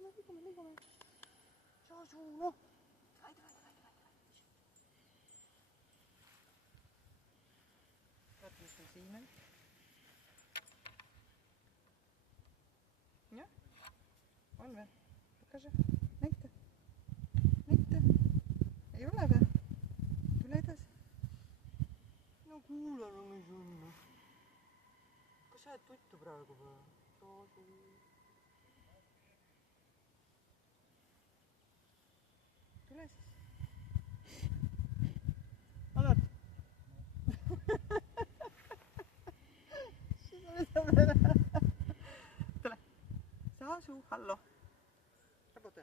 liigume. Sasu, noh. Väide. Vaata, mis meil siin on. Jah? On või? Покажи. Näita. Ei ole või? Tule edasi. No kuule, no mis on. Kas sa oled tuttu praegu või? Sasu. Tule siis. Alad. Tule. Sasu, hallo. Raputa.